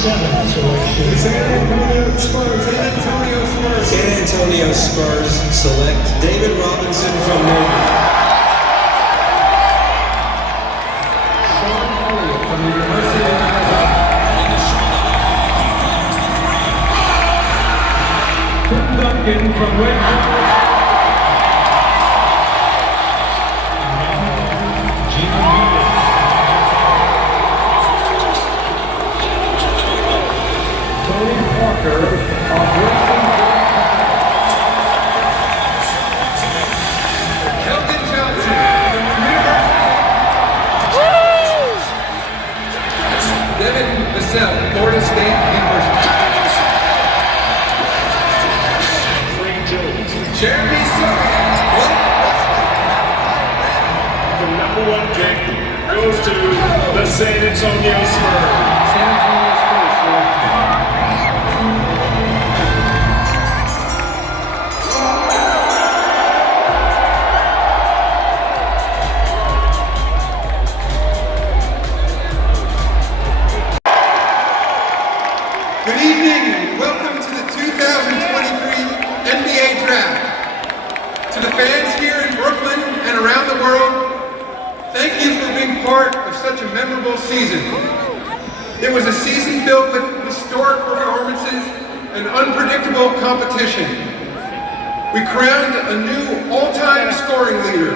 selection. San Antonio Spurs select David Robinson from Northern. From the University of Tim Duncan from Wembanyama. Tony Parker of Kelvin Johnson from the University. Devin Vassell, Florida State University. Jeremy Sochan. The number one pick goes to the San Antonio Spurs. San Antonio Spurs. Good evening and welcome to the 2023 NBA Draft. To the fans here in Brooklyn and around the world, thank you for being part of such a memorable season. It was a season filled with historic performances and unpredictable competition. We crowned a new all-time scoring leader.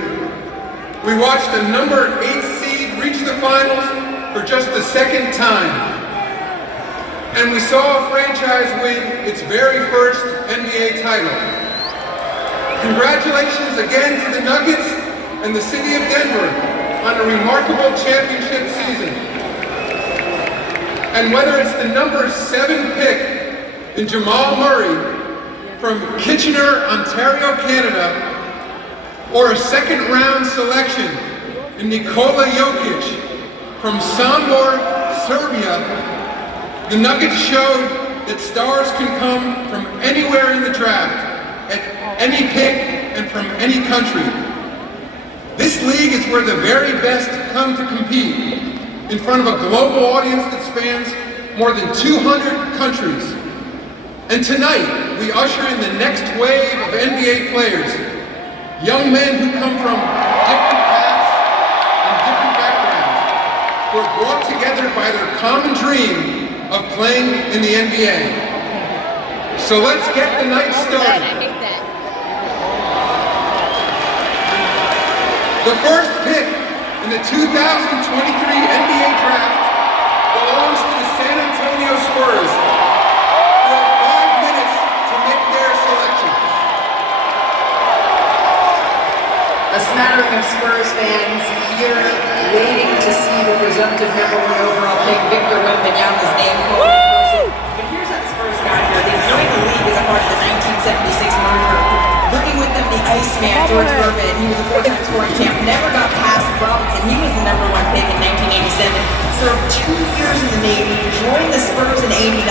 We watched a number 8 seed reach the finals for just the second time. And we saw a franchise win its very first NBA title. Congratulations again to the Nuggets and the city of Denver on a remarkable championship season. And whether it's the number 7 pick in Jamal Murray from Kitchener, Ontario, Canada, or a second-round selection in Nikola Jokic from Sombor, Serbia, the Nuggets showed that stars can come from anywhere in the draft, at any pick and from any country. This league is where the very best come to compete in front of a global audience that spans more than 200 countries. And tonight, we usher in the next wave of NBA players, young men who come from different paths and different backgrounds, who are brought together by their common dream of playing in the NBA. So let's get the night started. The first pick in the 2023 NBA Draft belongs to the San Antonio Spurs. You have 5 minutes to make their selection. A smattering of Spurs fans here waiting to see the presumptive number 1 overall pick, Victor Wembanyama's name called in person. But here's how the Spurs got here. They joined the league as a part of the 1976 merger. Bringing with them the Iceman, George Gervin. He was a 4-time scoring champ, never got past Robinson. He was the number 1 pick in 1987. Served 2 years in the Navy, joined the Spurs in '89.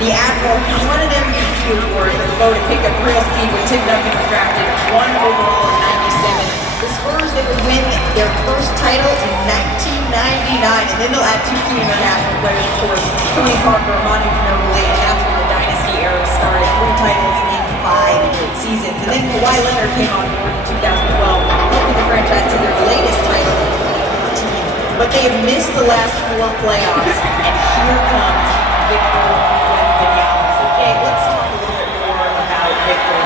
The Admiral won an MVP award for the vote to pick up real speed when Tim Duncan was drafted 1 overall in '97. The Spurs, they would win their first title in 1999, and then they'll add 2 key international players, of course, Tony Parker, Manu Ginobili, and that's when the dynasty era started. 3 titles in 5 seasons. And then Kawhi Leonard came on board in 2012, helping the franchise to their latest title in 2014. But they have missed the last 4 playoffs, and here comes Victor Wembanyama. So, Jay, let's talk a little bit more about Victor.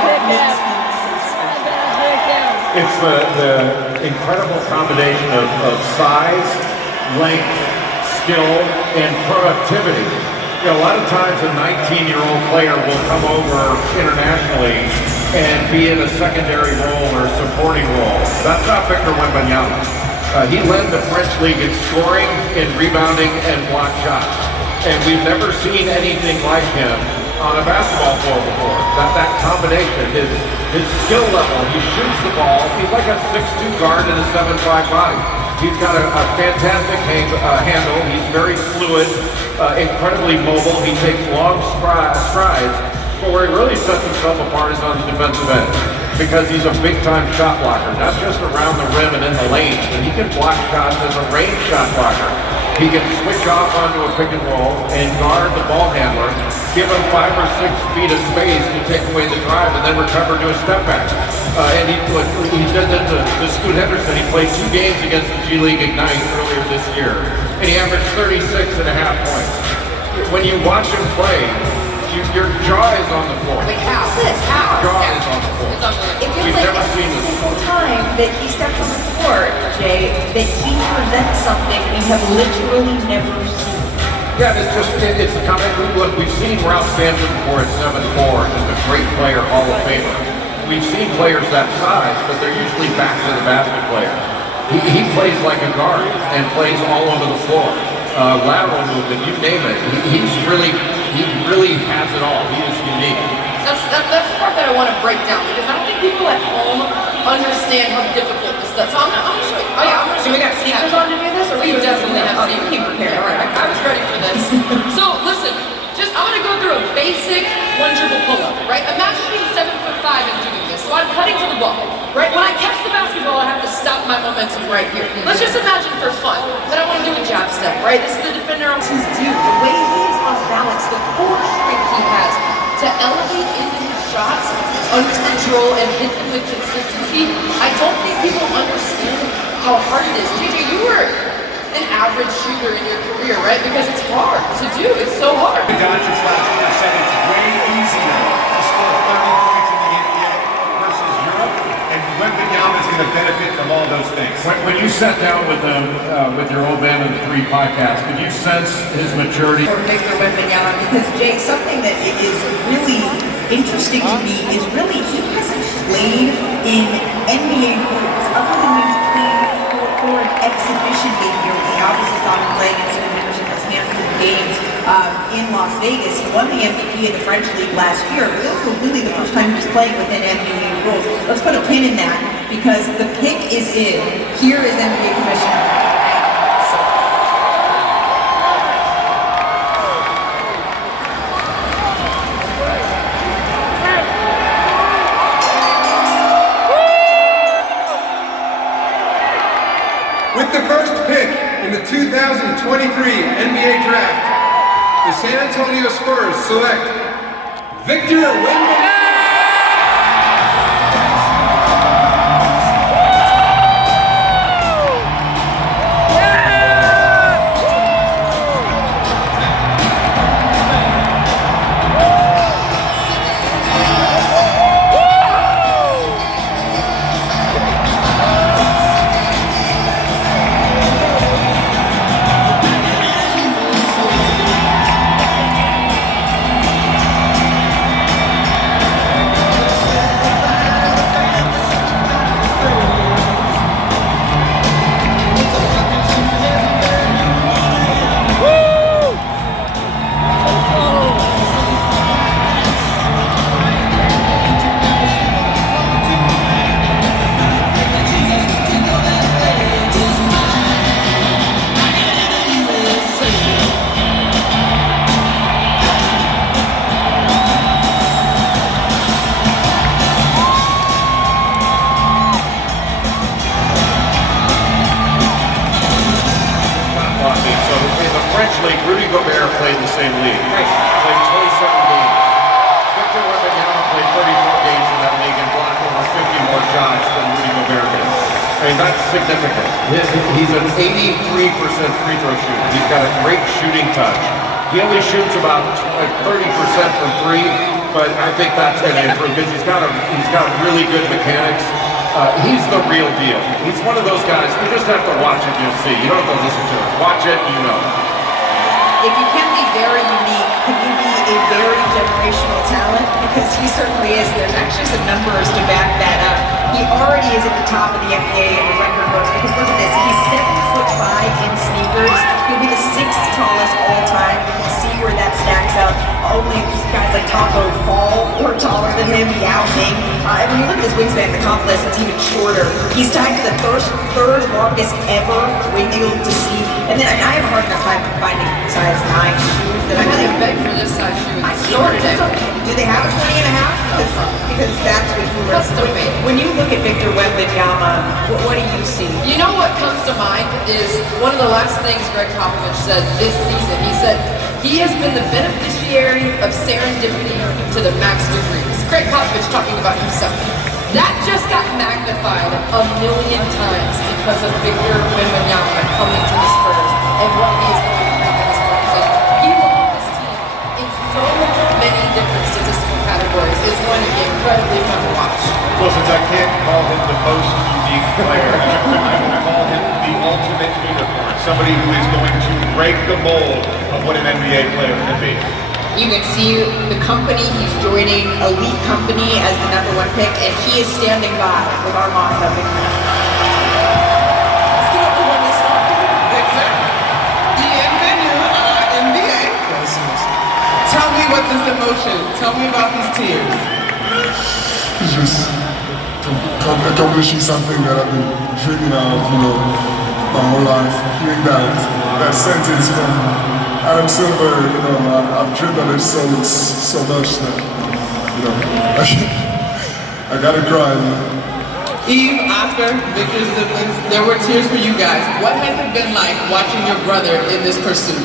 What makes him so special? It's the incredible combination of size, length, skill, and productivity. You know, a lot of times a 19-year-old player will come over internationally and be in a secondary role or a supporting role. That's not Victor Wembanyama. He led the French league in scoring, in rebounding, and block shots. And we've never seen anything like him on a basketball floor before. That combination, his skill level, he shoots the ball. He's like a 6'2" guard and a 7'5" body. He's got a fantastic handle. He's very fluid, incredibly mobile. He takes long strides. But where he really sets himself apart is on the defensive end, because he's a big-time shot blocker, not just around the rim and in the lane, but he can block shots as a range shot blocker. He can switch off onto a pick and roll and guard the ball handler, give him 5 or 6 feet of space to take away the drive, and then recover to a step back. And he did that to Scoot Henderson. He played 2 games against the G League Ignite earlier this year, and he averaged 36.5 points. When you watch him play, your jaw is on the floor. Like how? How? Jaw is on the floor. It feels We've like never seen every this. single time that he steps on the court, Jay, that he presents something we have literally never seen. Yeah, it's the comment. Look, we've seen Ralph Sampson before at 7'4", just a great player, Hall of Famer. We've seen players that size, but they're usually back to the basket player. He plays like a guard and plays all over the floor. Lateral movement, you name it. He really has it all. He is unique. That's the part that I want to break down, because I don't think people at home understand how difficult this stuff. So I'm gonna show you. Oh yeah, I'm gonna show you. We got sneakers on to do this, or we definitely have sneakers. You came prepared. All right, I was ready for this. So listen, I'm gonna go through a basic 1 dribble pull-up, right? Imagine being 7'5" and doing this. So I'm cutting to the ball, right? When I catch the basketball, I have to stop my momentum right here. Let's just imagine for fun that I want to do a jab step, right? This is the defender on his dude. The way he is off balance, the core strength he has to elevate into his shots under control and hit them with consistency. I don't think people understand how hard it is. JJ, you were an average shooter in your career, right? Because it's hard to do. It's so hard. The Doncic last year said it's way easier to score 30 points in the NBA versus Europe, and Wembanyama is going to benefit from all those things. When you sat down with your old man in the 3 podcast, did you sense his maturity? For Victor Wembanyama, because Jay, something that is really interesting to me is really he hasn't played in NBA rules other than maybe playing for an exhibition game here. We obviously saw him playing in some of handful of games in Las Vegas. He won the MVP in the French League last year. It was really the first time he was playing within NBA rules. Let's put a pin in that because the pick is in. Here is NBA Commissioner. With the first pick in the 2023 NBA Draft, the San Antonio Spurs select Victor Wembanyama. Rudy Gobert played in the same league. Played 27 games. Victor Wembanyama played 34 games in that league and blocked over 50 more shots than Rudy Gobert did. I mean, that's significant. He's an 83% free throw shooter. He's got a great shooting touch. He only shoots about 30% from 3, but I think that's going to improve because he's got really good mechanics. He's the real deal. He's one of those guys, you just have to watch it, you'll see. You don't have to listen to it. Watch it, you know. If you can be very unique, can you be a very generational talent? Because he certainly is. There's actually some numbers to back that up. He already is at the top of the NBA in the record books. Because look at this, he's 7'5" in sneakers. He'll be the 6th tallest all time. You can see where that stacks up. Only guys like Taco Fall or taller than him, Yao Ming. And when you look at his wingspan, the comp list, it's even shorter. He's tied to the third longest ever wing able to see. And then I have a hard enough time finding size 9 shoes that I really beg for this size shoe. I sorted it. Do they have a 20 and a half? Because that's what you were. When you look at Victor Wembanyama, what do you see? You know what comes to mind is one of the last things Greg Popovich said this season. He said he has been the beneficiary of serendipity to the max degree. This is Greg Popovich talking about himself. That just got magnified a million times because of Victor Wembanyama coming to the Spurs and what he is going to bring to this organization. He will help this team in so many different statistical categories. It's going to be incredibly fun to watch. Well, since I can't call him the most unique player, I will call him the ultimate unicorn. Somebody who is going to break the mold of what an NBA player can be. You can see the company he's joining, elite company, as the #1 pick, and he is standing by with Armand Victor. Let's get up to when they start. Victor, bienvenue à NBA. Tell me what this emotion, tell me about these tears. It's just accomplishing something that I've been dreaming of, my whole life. Hearing that sentence from Adam Silver, I've dreamed of it so much that, I gotta cry. Eve, Oscar, Victor's siblings, there were tears for you guys. What has it been like watching your brother in this pursuit?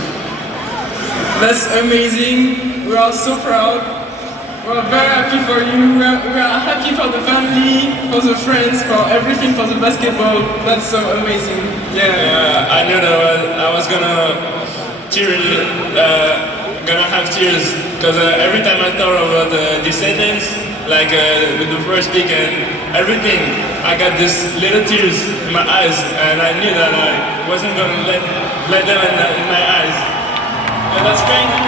That's amazing. We're all so proud. We're very happy for you. We are happy for the family, for the friends, for everything, for the basketball. That's so amazing. Yeah, I knew that I was gonna have tears because every time I thought about the descendants, like with the first pick and everything, I got this little tears in my eyes, and I knew that I wasn't gonna let them in my eyes. And that's crazy.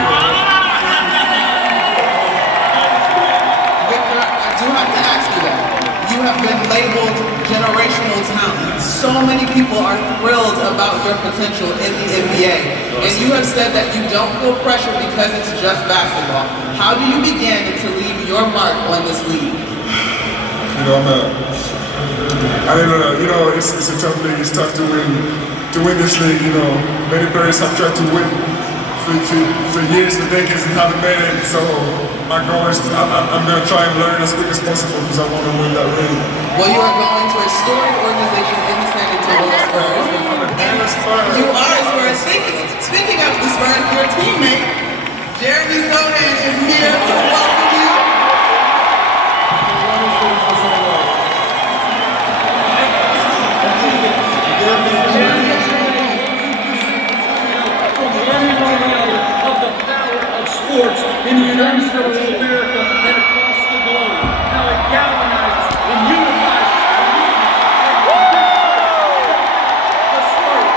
Victor, I do have to ask you that. You have been labeled generational talent. So many people are thrilled about your potential in the NBA. And you have said that you don't feel pressure because it's just basketball. How do you begin to leave your mark on this league? I don't know, it's a tough league. It's tough to win this league. Many players have tried to win for years, for decades, and haven't made it. So my goal is I'm going to try and learn as quick as possible because I want to win that ring. Well, you are going to a storied organization in the San Antonio Spurs. You are Spurs. Speaking of the Spurs, your teammate, Jeremy Sohan, is here to welcome you. Sports in the United States of America and across the globe. How it galvanizes and unifies the Spurs.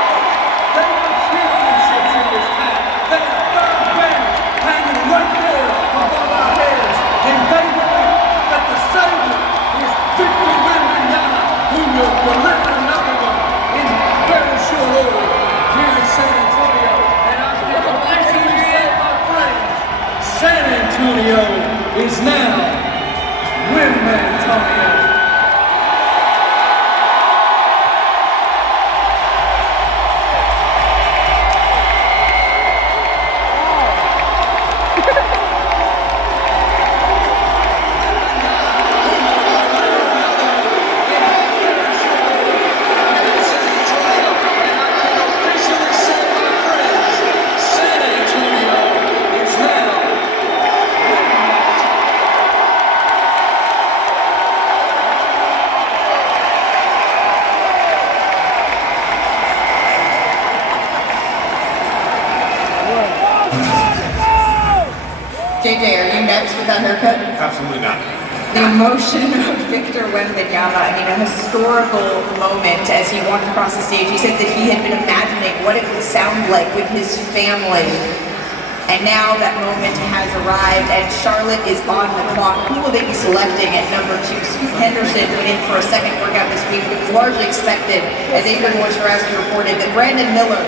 They won championships in this town. They have 5 banners hanging right there above our heads. And they believe that the Savior is Victor Wembanyama, who will deliver another one in very short order here in San Antonio. And I feel amazing to say, my friends, San Antonio is now Wembanyama. JJ, are you next with that haircut? Absolutely not. The emotion of Victor Wembanyama, a historical moment as he walked across the stage. He said that he had been imagining what it would sound like with his family. And now that moment has arrived, and Charlotte is on the clock. Who will they be selecting at #2? Scoot Henderson went in for a second workout this week. It was largely expected, as Adrian Wojnarowski reported, that Brandon Miller